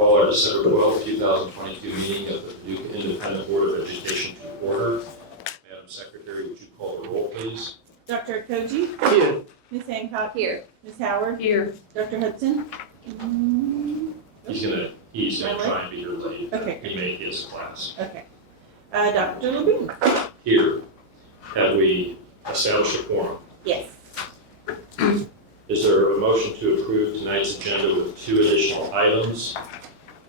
Call our December 12th, 2022 meeting of the Paducah Independent Board of Education to order. Madam Secretary, would you call the roll, please? Dr. Koji? Here. Ms. Hancock? Here. Ms. Howard? Here. Dr. Hudson? He's gonna Really? try and be here late. Okay. He made his class. Okay. Dr. Levine? Here, have we established a quorum? Yes. Is there a motion to approve tonight's agenda with two additional items?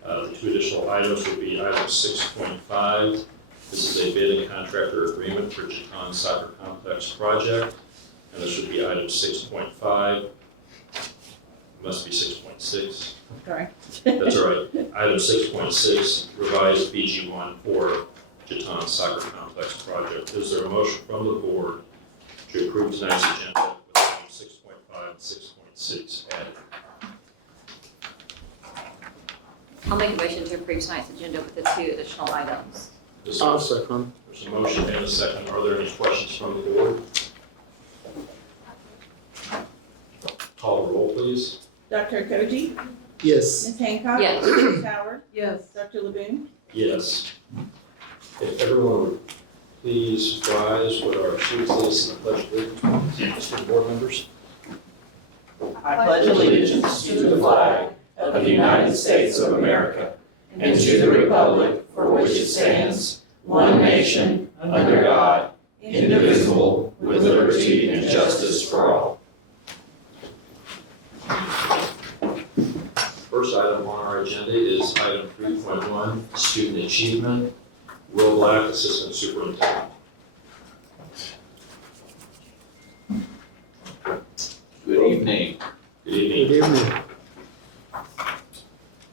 The two additional items would be item 6.5. This is a bid and contractor agreement for Chiton Soccer Complex project. And this would be item 6.5. Must be 6.6. Sorry. That's all right. Item 6.6, revised BG1 for Chiton Soccer Complex project. Is there a motion from the board to approve tonight's agenda with item 6.5 and 6.6 added? I'll make a motion to approve tonight's agenda with the two additional items. I'll second. There's a motion and a second. Are there any questions from the board? Call the roll, please. Dr. Koji? Yes. Ms. Hancock? Yes. Ms. Howard? Yes. Dr. Levine? Yes. If everyone would please rise with our chief citizen pledge allegiance to the board members. I pledge allegiance to the flag of the United States of America and to the republic for which it stands, one nation, under God, indivisible, with liberty and justice for all. First item on our agenda is item 3.1, student achievement. Will Black, Assistant Superintendent. Good evening. Good evening. Good evening.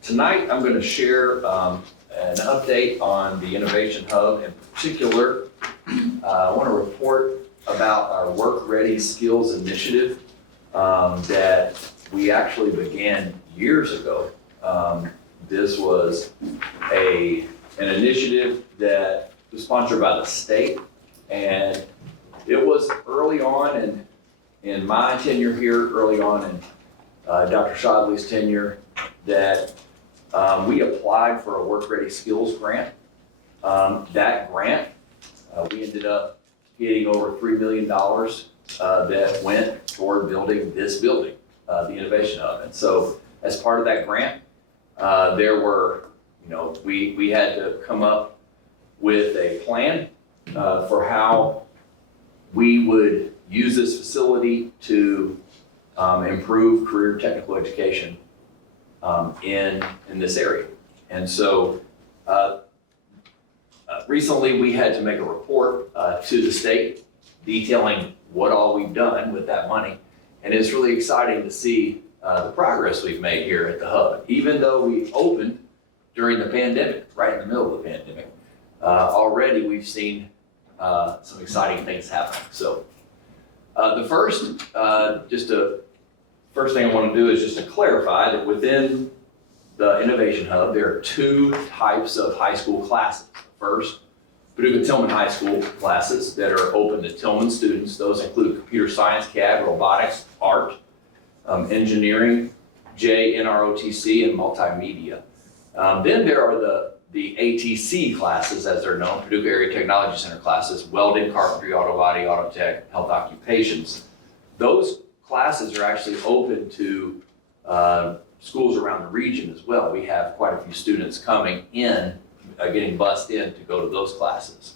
Tonight, I'm going to share an update on the Innovation Hub. In particular, I want to report about our Work Ready Skills Initiative that we actually began years ago. This was an initiative that was sponsored by the state, and it was early on in my tenure here, early on in Dr. Shadley's tenure, that we applied for a Work Ready Skills grant. That grant, we ended up getting over $3 million that went toward building this building, the Innovation Hub. And so as part of that grant, there were, we had to come up with a plan for how we would use this facility to improve career technical education in this area. And so recently we had to make a report to the state detailing what all we've done with that money. And it's really exciting to see the progress we've made here at the Hub. Even though we opened during the pandemic, right in the middle of the pandemic, already we've seen some exciting things happening. So the first thing I want to do is just to clarify that within the Innovation Hub, there are two types of high school classes. First, Paducah Tillman High School classes that are open to Tillman students. Those include computer science, CAD, robotics, art, engineering, NROTC, and multimedia. Then there are the ATC classes, as they're known, Paducah Area Technology Center classes, welding, carpentry, auto body, auto tech, health occupations. Those classes are actually open to schools around the region as well. We have quite a few students coming in, getting bused in to go to those classes.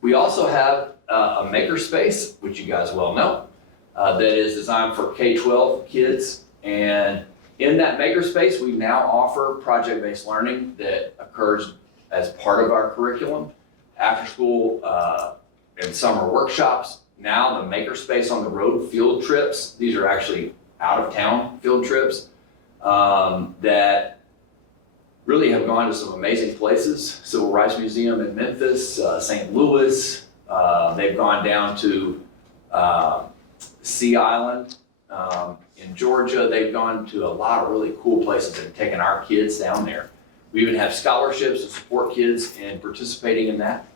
We also have a makerspace, which you guys well know, that is designed for K-12 kids. And in that makerspace, we now offer project-based learning that occurs as part of our curriculum, after school and summer workshops. Now the makerspace on the road field trips, these are actually out of town field trips that really have gone to some amazing places. Civil Rights Museum in Memphis, St. Louis, they've gone down to Sea Island in Georgia. They've gone to a lot of really cool places and taken our kids down there. We even have scholarships to support kids in participating in that.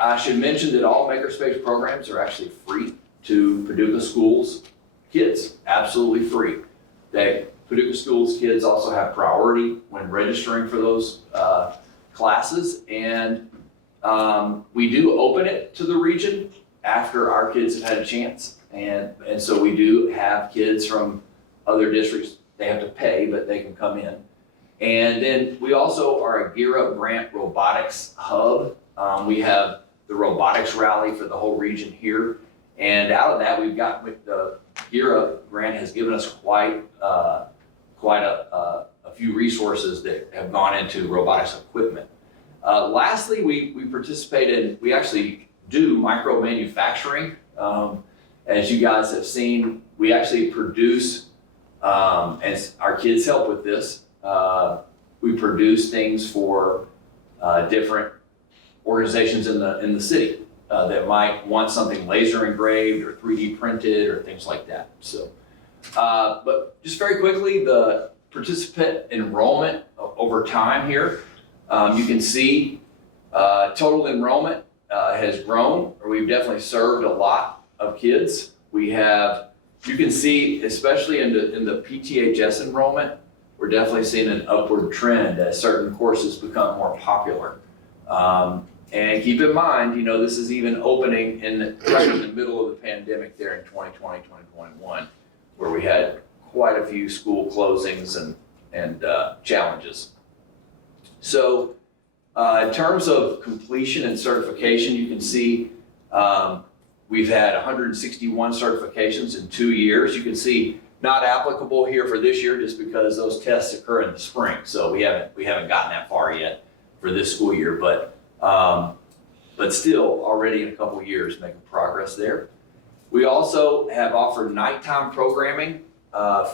I should mention that all makerspace programs are actually free to Paducah schools kids, absolutely free. They Paducah Schools kids also have priority when registering for those classes. And we do open it to the region after our kids have had a chance. And so we do have kids from other districts, they have to pay, but they can come in. And then we also are a Gear Up Grant robotics hub. We have the robotics rally for the whole region here. And out of that, we've got with the Gear Up grant has given us quite a few resources that have gone into robotics equipment. Lastly, we participate in, we actually do micro manufacturing. As you guys have seen, we actually produce, as our kids help with this, we produce things for different organizations in the city that might want something laser engraved or 3D printed or things like that. So, but just very quickly, the participant enrollment over time here, you can see total enrollment has grown, or we've definitely served a lot of kids. We have, you can see, especially in the PTHS enrollment, we're definitely seeing an upward trend as certain courses become more popular. And keep in mind, you know, this is even opening right in the middle of the pandemic there in 2020, 2021, where we had quite a few school closings and challenges. So in terms of completion and certification, you can see we've had 161 certifications in 2 years. You can see not applicable here for this year just because those tests occur in the spring. So we haven't gotten that far yet for this school year, but still already in a couple of years making progress there. We also have offered nighttime programming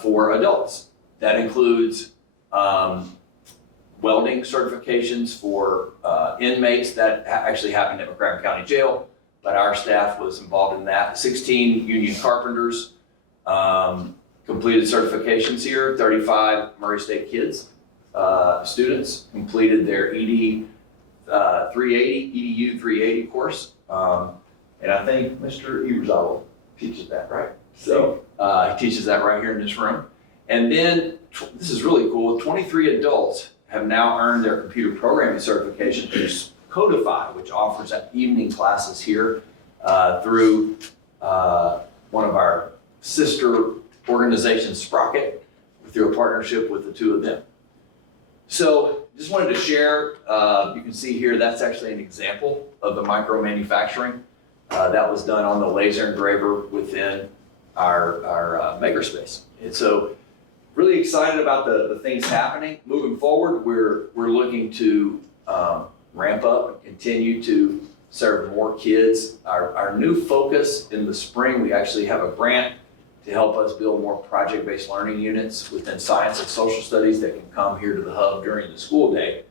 for adults. That includes welding certifications for inmates that actually happened at McCracken County Jail, but our staff was involved in that. 16 union carpenters completed certifications here. 35 Murray State kids, students completed their EDU 380 course. And I think Mr. Iberzawa teaches that, right? So he teaches that right here in this room. And then, this is really cool, 23 adults have now earned their computer programming certification through Codify, which offers evening classes here through one of our sister organizations, Sprocket, through a partnership with the two of them. So just wanted to share, you can see here, that's actually an example of the micro manufacturing that was done on the laser engraver within our makerspace. And so really excited about the things happening. Moving forward, we're looking to ramp up and continue to serve more kids. Our new focus in the spring, we actually have a grant to help us build more project-based learning units within science and social studies that can come here to the hub during the school day.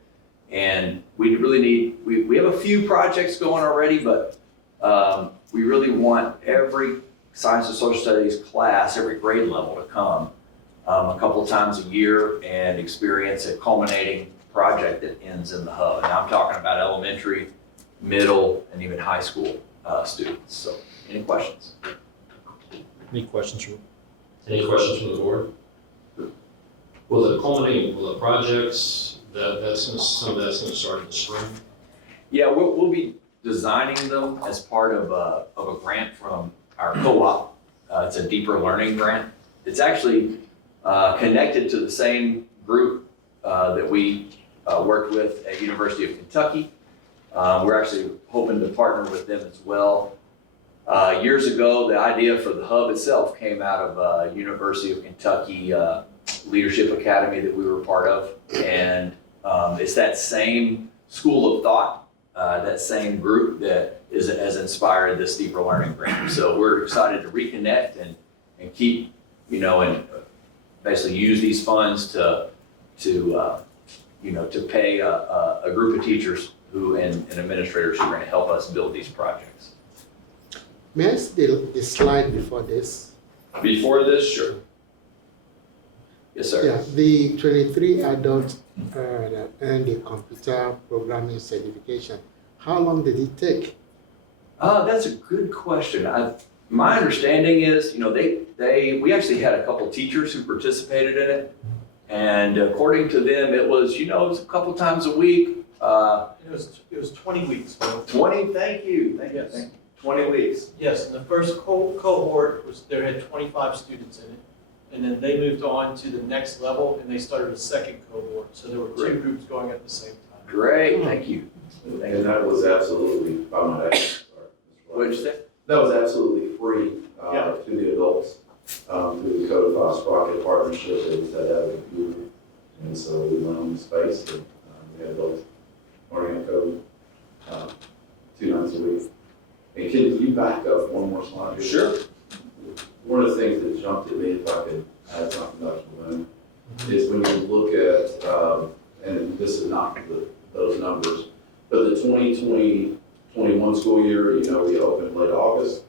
And we really need, we have a few projects going already, but we really want every science and social studies class, every grade level to come a couple of times a year and experience a culminating project that ends in the hub. And I'm talking about elementary, middle, and even high school students. So any questions? Any questions from the board? Will the projects, some of that's gonna start in the spring? Yeah, we'll be designing them as part of a grant from our co-op. It's a deeper learning grant. It's actually connected to the same group that we worked with at University of Kentucky. We're actually hoping to partner with them as well. Years ago, the idea for the hub itself came out of University of Kentucky Leadership Academy that we were part of. And it's that same school of thought, that same group that has inspired this deeper learning grant. So we're excited to reconnect and keep, and basically use these funds to pay a group of teachers and administrators who are going to help us build these projects. May I see the slide before this? Before this, sure. Yes, sir. Yeah, the 23 adults that earned the computer programming certification, how long did it take? That's a good question. My understanding is, we actually had a couple teachers who participated in it. And according to them, it was a couple times a week. It was 20 weeks. 20, thank you. Yes. 20 weeks. Yes, and the first cohort there had 25 students in it. And then they moved on to the next level and they started a second cohort. So there were two groups going at the same time. Great, thank you. And that was absolutely, sorry. What'd you say? That was absolutely free to the adults through the Codify Sprocket partnership. They just had to have a computer. And so we went on the space and we had adults learning code 2 nights a week. And can you back up one more slide here? Sure. One of the things that jumped at me, if I could add something, Dr. Boone, is when you look at, and this is not those numbers, but the 2020-21 school year, we opened late August.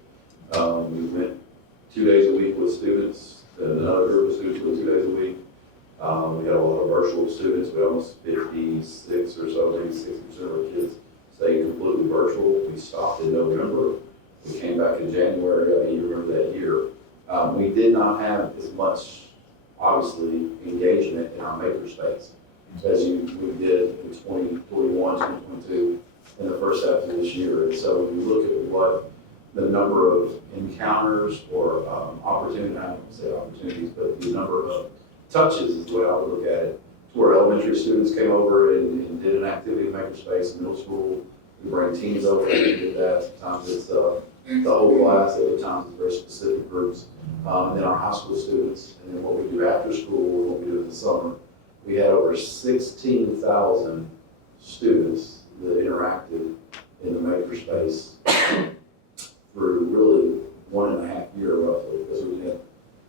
We went 2 days a week with students, and another group of students went 2 days a week. We had a lot of virtual students. We almost 56 or so, maybe 60% of our kids stayed completely virtual. We stopped in November. We came back in January. I mean, you remember that year. We did not have as much, obviously, engagement in our makerspace as we did in 2021, 2022, in the first half of this year. And so when you look at what the number of encounters or opportunities, I don't say opportunities, but the number of touches is the way I would look at it, to where elementary students came over and did an activity in makerspace. Middle school, we bring teams over and did that. Sometimes it's the whole class, other times it's very specific groups. And then our high school students, and then what we do after school, what we do in the summer. We had over 16,000 students that interacted in the makerspace for really 1.5 years roughly, because we had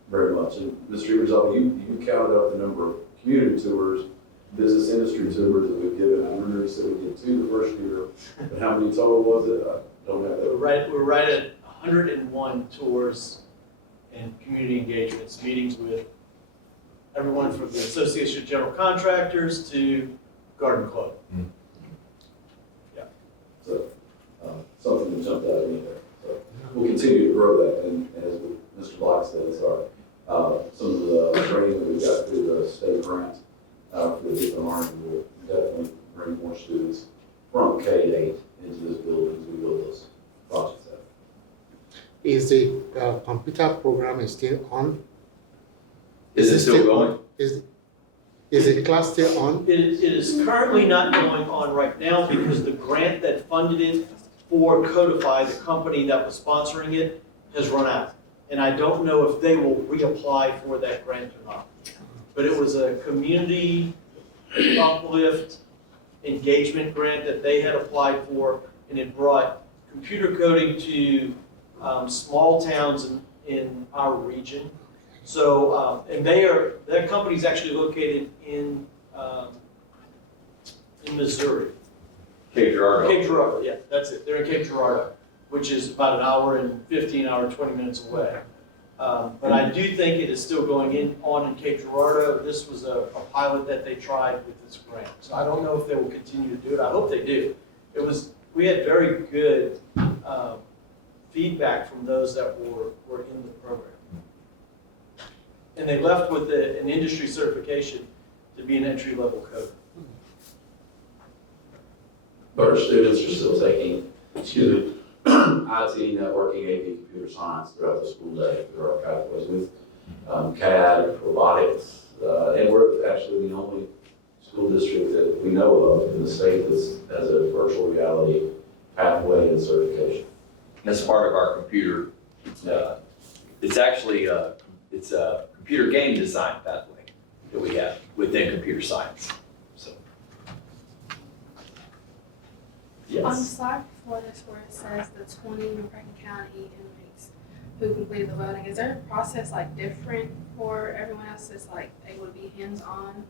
very much. And Mr. Rizal, you counted up the number of community tours, business industry tours that we've given. I remember you said we did 2 the first year, but how many total was it? I don't have that. We're right at 101 tours and community engagements, meetings with everyone from the Association of General Contractors to Garden Club. So something that jumped out at me there. So we'll continue to grow that, and as Mr. Black said, some of the training that we got through the state grant for the different army will definitely bring more students from K-8 into this building as we build those projects out. Is the computer program still on? Is it still going? Is the class still on? It is currently not going on right now because the grant that funded it for Codify, the company that was sponsoring it, has run out. And I don't know if they will reapply for that grant or not. But it was a community uplift engagement grant that they had applied for, and it brought computer coding to small towns in our region. So, and their company's actually located in Missouri. Cape Girardeau. Cape Girardeau, yeah, that's it. They're in Cape Girardeau, which is about an hour and 15, 20 minutes away. But I do think it is still going on in Cape Girardeau. This was a pilot that they tried with this grant. So I don't know if they will continue to do it. I hope they do. We had very good feedback from those that were in the program. And they left with an industry certification to be an entry-level coder. But our students are still taking, IT, networking, AP, computer science throughout the school day through our pathways with CAD, robotics, and we're actually the only school district that we know of in the state that has a virtual reality pathway and certification. That's part of our computer. It's actually it's a computer game design pathway that we have within computer science. So, On yes. slide before this where it says the 20 McCracken County inmates who completed the welding, is there a process like different for everyone else that's like able to be hands-on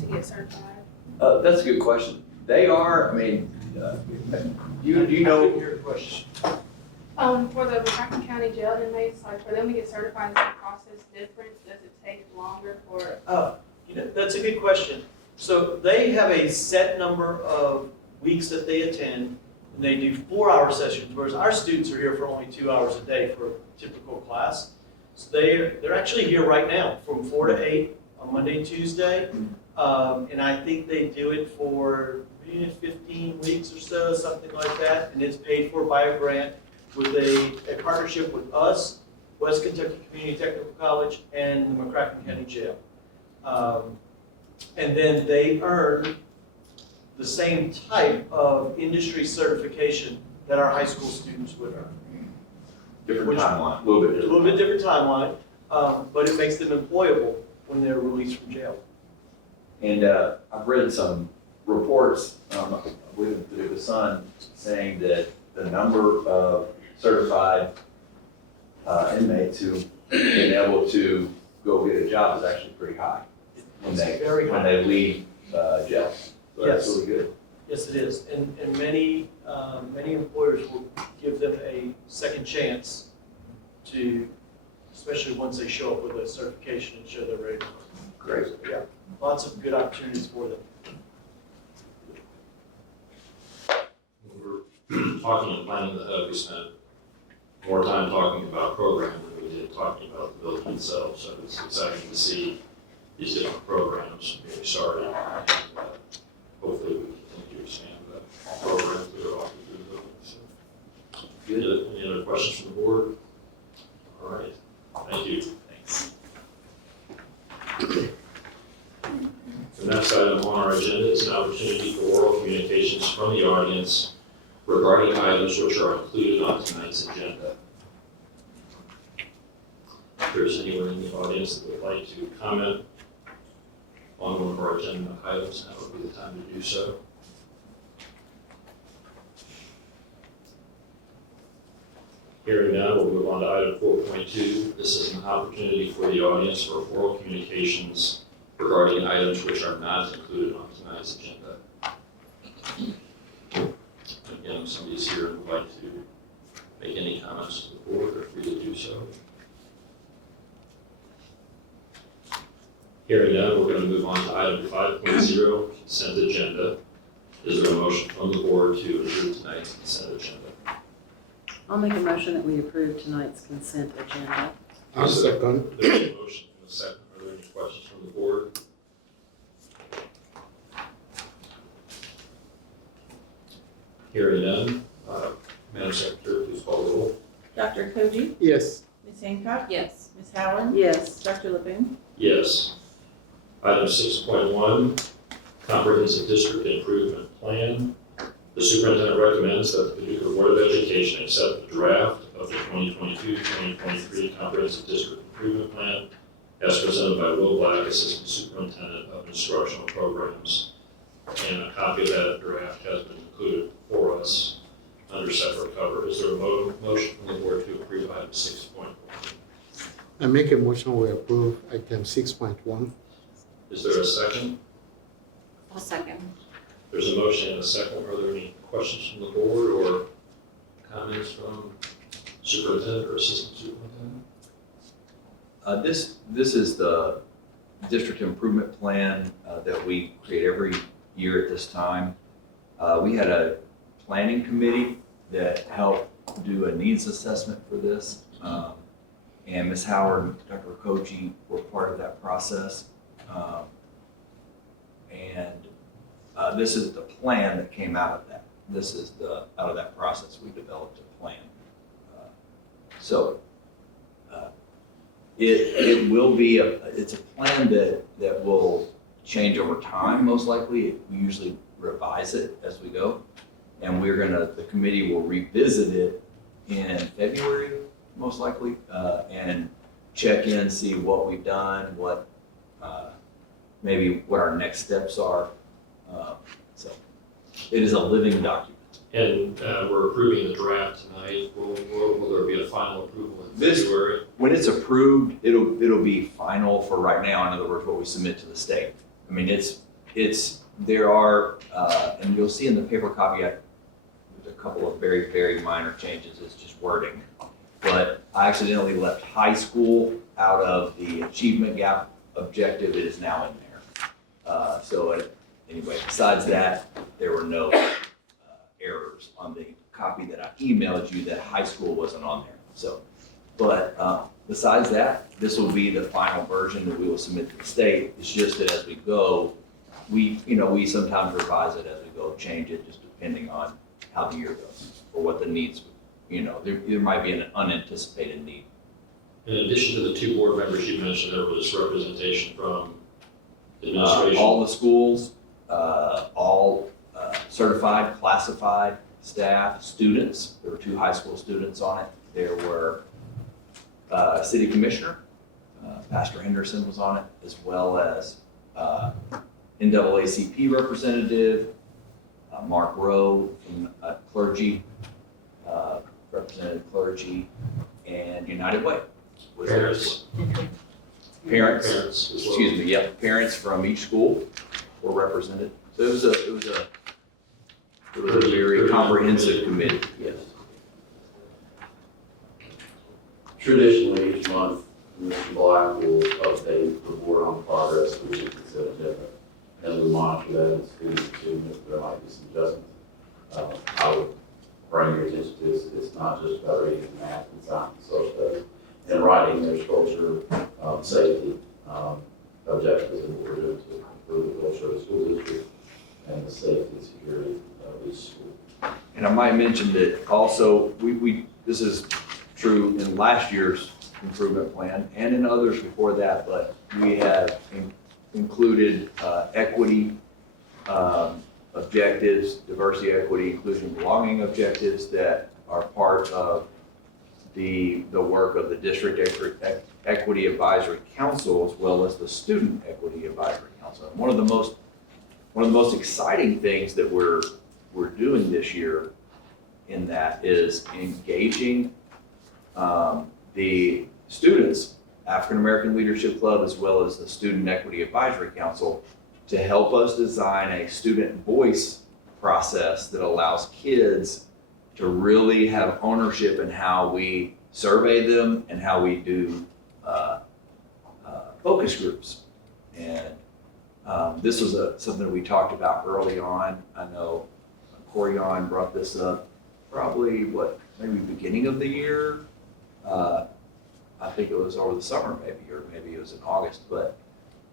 to get certified? That's a good question. They are, I mean, you I didn't know, hear the question. For the McCracken County jail inmates, like for them to get certified, is the process different? Does it take longer for? That's a good question. So they have a set number of weeks that they attend, and and they do 4-hour sessions, whereas our students are here for only 2 hours a day for a typical class. So they're actually here right now from 4 to 8 on Monday and Tuesday. And I think they do it for 15 weeks or so, something like that. And it's paid for by a grant with a partnership with us, West Kentucky Community Technical College, and the McCracken County Jail. And then they earn the same type of industry certification that our high school students would earn. Different timeline, a A little bit different timeline, but it makes them employable when they're released from jail. And I've read some reports, I believe in Paducah Sun, saying that the number of certified inmates who've been able to go get a job is actually pretty high when they leave jail. So that's Yes. really good. Yes, it is, and many employers will give them a second chance to, especially once they show up with a certification and show they're ready to work. Great. Yeah, lots of good opportunities for them. When we're talking and planning the hub, we spent more time talking about programs than we did talking about the building itself. So it's exciting to see these different programs being started. And, hopefully we continue to expand that program that are offered through the building. So, good. Any other questions from the board? All right. Thank you. Thanks. The next item on our agenda is an opportunity for oral communications from the audience regarding items which are included on tonight's agenda. If there's anyone in the audience that would like to comment on one of our agenda items, now would be the time to do so. Hearing none, we'll move on to item 4.2. This is an opportunity for the audience for oral communications regarding items which are not included on tonight's agenda. Again, if somebody's here and would like to make any comments to the board, they're free to do so. Hearing none, we're going to move on to item 5.0, consent agenda. Is there a motion from the board to approve tonight's consent agenda? I'll make a motion that we approve tonight's consent agenda. I'll second. There's a motion and a second. Are there any questions from the board? Hearing none, Madam Secretary, please call the roll. Dr. Koji? Yes. Ms. Hancock? Yes. Ms. Howard? Yes. Dr. LeBoon? Yes. Item 6.1, Comprehensive District Improvement Plan. The superintendent recommends that the Paducah Board of Education accept the draft of the 2022-2023 Comprehensive District Improvement Plan as presented by Will Black, Assistant Superintendent of Instructional Programs. And a copy of that draft has been included for us under separate cover. Is there a motion from the board to approve item 6.1? I make a motion we approve item 6.1. Is there a second? I'll second. There's a motion and a second. Are there any questions from the board or comments from superintendent or assistant superintendent? This is the district improvement plan that we create every year at this time. We had a planning committee that helped do a needs assessment for this. And Ms. Howard and Dr. Koji were part of that process. This is the plan that came out of that. This is out of that process, we developed a plan. It will be it's a plan that will change over time, most likely. We usually revise it as we go. And the committee will revisit it in February, most likely, and check in, see what we've done, maybe what our next steps are. So it is a living document. And we're approving the draft tonight. Will there be a final approval in February? When it's approved, it'll be final for right now. In other words, what we submit to the state. I mean, there are, and you'll see in the paper copy, there's a couple of very, very minor changes. It's just wording. But I accidentally left high school out of the achievement gap objective. It is now in there. Anyway, besides that, there were no errors on the copy that I emailed you, that high school wasn't on there, so. But besides that, this will be the final version that we will submit to the state. It's just that as we go, we sometimes revise it as we go, change it, just depending on how the year goes, or what the needs, there might be an unanticipated need. In addition to the 2 board members you mentioned, there was representation from the administration. All the schools, all certified, classified staff, students. There were 2 high school students on it. There were city commissioner, Pastor Henderson was on it, as well as NAACP representative, Mark Rowe from clergy, represented clergy, and United Way. Was there as well. Parents, Parents as well. excuse me, yeah, parents from each school were represented. So it was a very comprehensive committee, yes. Traditionally, each month, Mr. Black will update the board on progress, which is considered different. And we monitor that and see if there might be some adjustments. I would bring your attention to this, it's not just about reading math and science and social studies. In writing, there's culture, safety, objectives, and what we're doing to improve the culture of the school district and the safety and security of each school. And I might mention that also, this is true in last year's improvement plan and in others before that, but we have included equity objectives, diversity, equity, inclusion, belonging objectives that are part of the work of the District Equity Advisory Council, as well as the Student Equity Advisory Council. And one of the most exciting things that we're doing this year in that is engaging the students, African American Leadership Club, as well as the Student Equity Advisory Council, to help us design a student voice process that allows kids to really have ownership in how we survey them and how we do focus groups. And this was something that we talked about early on. I know Corian brought this up probably, maybe beginning of the year. I think it was over the summer maybe, or maybe it was in August, but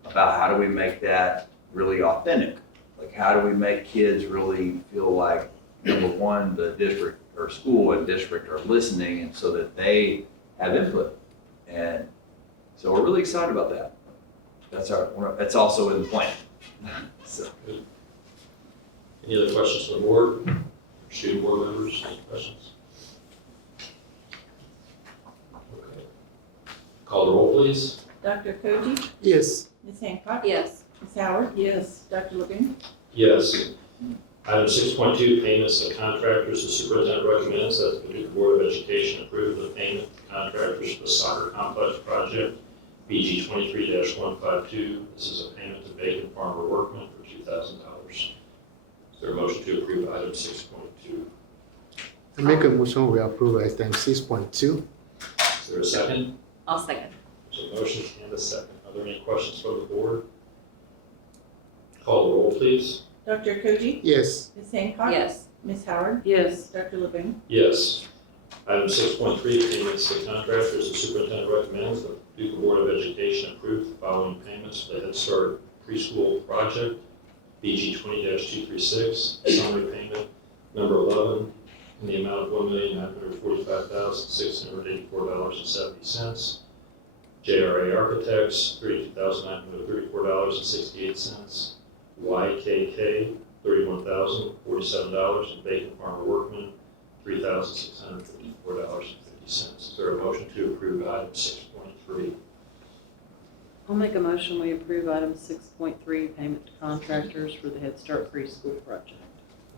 about how do we make that really authentic? Like, how do we make kids really feel like, number one, the district or school and district are listening, and so that they have input. And so we're really excited about that. That's also in the plan. So. Any other questions from the board? Student board members, any questions? Okay. Call the roll, please. Dr. Koji? Yes. Ms. Hancock? Yes. Ms. Howard? Yes. Dr. Levine? Yes. Item 6.2, payments to contractors. The superintendent recommends that the Paducah Board of Education approve the payment to contractors for the soccer complex project, BG 23-152. This is a payment to Bacon Farmer Workman for $2,000. Is there a motion to approve item 6.2? I make a motion we approve item 6.2. Is there a second? I'll second. There's a motion and a second. Are there any questions from the board? Call the roll, please. Dr. Koji? Yes. Ms. Hancock? Yes. Ms. Howard? Yes. Dr. Levine? Yes. Item 6.3, payments to contractors. The superintendent recommends that the Paducah Board of Education approve the following payments for the Head Start preschool project, BG 20-236, summary payment number 11, in the amount of $1,945,684.70. JRA Architects, $32,934.68. YKK, $31,047, and Bacon Farmer Workman, $3,654.50. Is there a motion to approve item 6.3? I'll make a motion, we approve item 6.3, payment to contractors for the Head Start preschool project.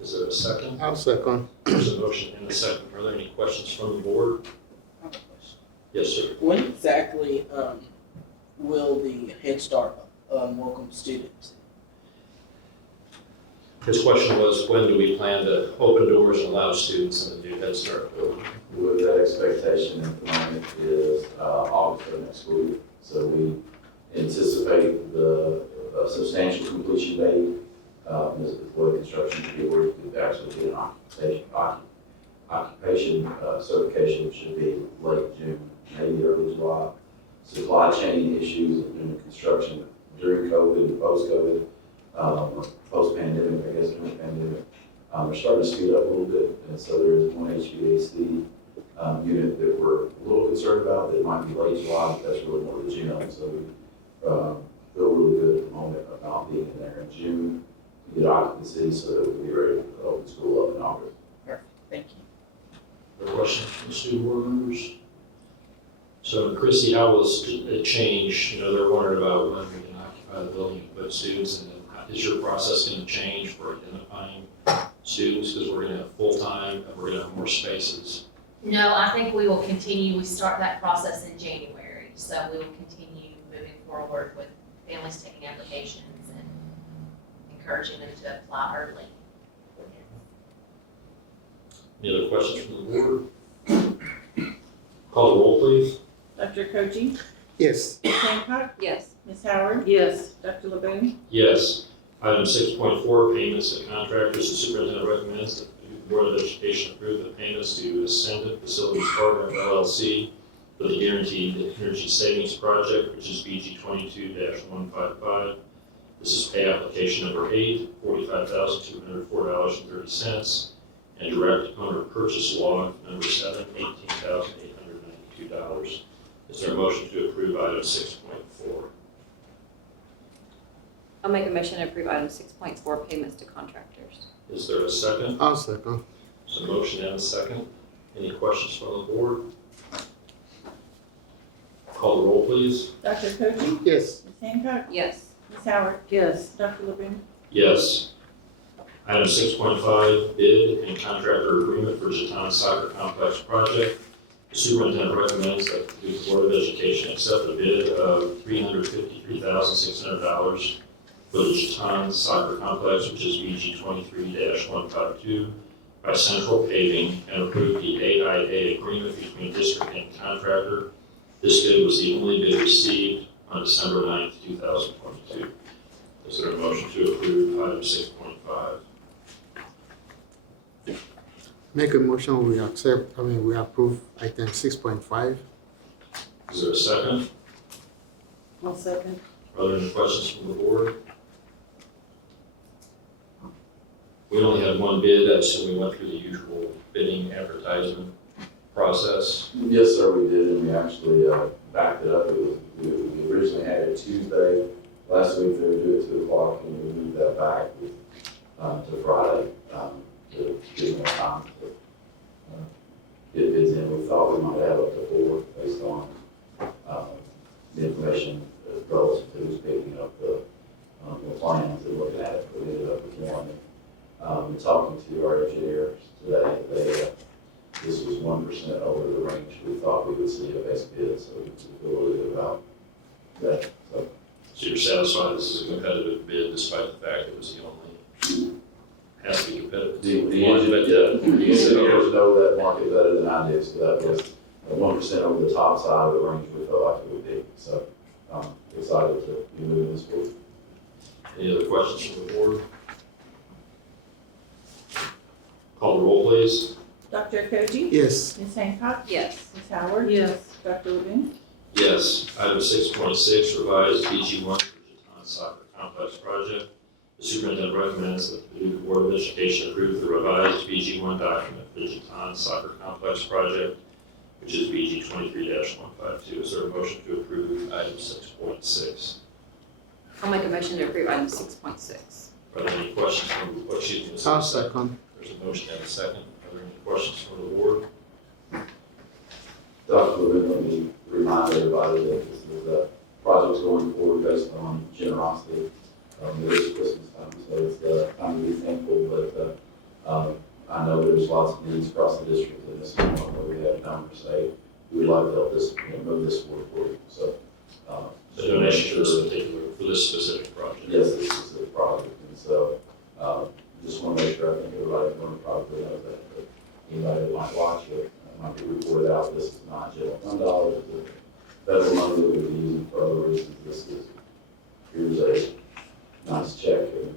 Is there a second? I'll second. There's a motion and a second. Are there any questions from the board? Yes, sir. When exactly will the Head Start welcome students? His question was, when do we plan to open doors and allow students in the new Head Start building? With that expectation at the moment is August of next school year. So we anticipate a substantial completion date for the construction to be able to actually get an occupation certification, which should be late June, maybe early July. Supply chain issues in the construction during COVID and post-COVID, post-pandemic, I guess, during the pandemic, are starting to speed up a little bit. And so there is one HVAC unit that we're a little concerned about that might be late July, but that's really more the June. So we feel really good at the moment about being in there in June to get occupancy so that we'll be ready to open school up in August. Thank you. Other questions from the student board members? So Chrissy, how will it change? You know, they're wondering about when we can occupy the building and put students, and then is your process going to change for identifying students because we're going to have full-time and we're going to have more spaces? No, I think we will continue, we start that process in January, so we will continue moving forward with families taking applications and encouraging them to apply early. Any other questions from the board? Call the roll, please. Dr. Koji? Yes. Ms. Hancock? Yes. Ms. Howard? Yes. Dr. LeBoon? Yes. Item 6.4, payments to contractors. The superintendent recommends that the Board of Education approve the payments to Ascendant Facilities Program LLC for the Guaranteed Energy Savings Project, which is BG 22-155. This is pay application number 8, $45,204.30, and direct owner purchase log number 7, $18,892. Is there a motion to approve item 6.4? I'll make a motion to approve item 6.4, payments to contractors. Is there a second? I'll second. So motion and a second. Any questions from the board? Call the roll, please. Dr. Koji? Yes. Ms. Hancock? Yes. Ms. Howard? Yes. Dr. LeBoon? Yes. Item 6.5, bid and contractor agreement for Jatan Soccer Complex project. The superintendent recommends that the Paducah Board of Education accept the bid of $353,600 for the Jatan Soccer Complex, which is BG 23-152, by Central Paving, and approve the AIA agreement between district and contractor. This bid was the only bid received on December 9th, 2022. Is there a motion to approve item 6.5? Make a motion, we we approve item 6.5. Is there a second? I'll second. Are there any questions from the board? We only had one bid, so we went through the usual bidding advertisement process. Yes, sir, we did, and we actually backed it up. We originally had it Tuesday. Last week they would do it 2 o'clock, and we moved that back to Friday to give more time to get bids in. We thought we might have up to 4 based on the information relative to who's picking up the plans and looking at it. We ended up with 1. And talking to our engineers today, this was 1% over the range we thought we would see a best bid, so we feel really good about that. So you're satisfied this is a competitive bid despite the fact it was the only, has to be competitive. The engineers know that market better than I do, so that was 1% over the top side of the range we felt like it would be. So I'm excited to be moving this forward. Any other questions from the board? Call the roll, please. Dr. Koji? Yes. Ms. Hancock? Yes. Ms. Howard? Yes. Dr. LeBoon? Yes. Item 6.6, revised BG 1 for Jatan Soccer Complex project. The superintendent recommends that the Paducah Board of Education approve the revised BG 1 document for the Jatan Soccer Complex project, which is BG 23-152. Is there a motion to approve item 6.6? I'll make a motion to approve item 6.6. Are there any questions from, excuse me, I'll second. There's a motion and a second. Are there any questions from the board? Dr. Levin, let me remind everybody that this is a project's going forward based on generosity. It is Christmas time, so it's time to be thankful, but I know there's lots of needs across the district, and this is one where we have numbers say we would like to help this, move this forward for you. So, The donation for this specific project? Yes, this is a project, and so just want to make sure I think everybody probably knows that. But anybody that might watch it might be reported out. This is not general fund dollars. It's federal money that we'll be using for other reasons. This is, here's a nice check, and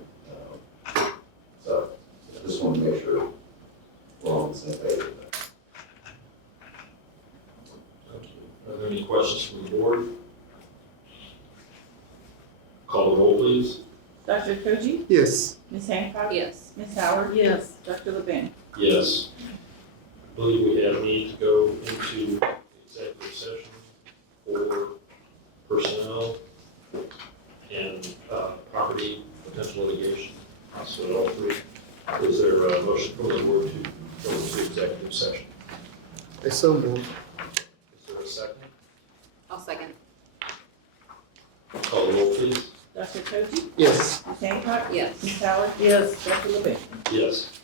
Call the roll, please. Dr. Koji? Yes. Ms. Hancock? Yes. Ms. Howard? Yes. Dr. Levin? Yes. I believe we have need to go into executive session for personnel and property potential litigation. So all three. Is there a motion from the board to go into executive session? I so move. Is there a second? I'll second. Call the roll, please. Dr. Koji? Yes. Ms. Hancock? Yes. Ms. Howard? Yes. Dr. Levin? Yes.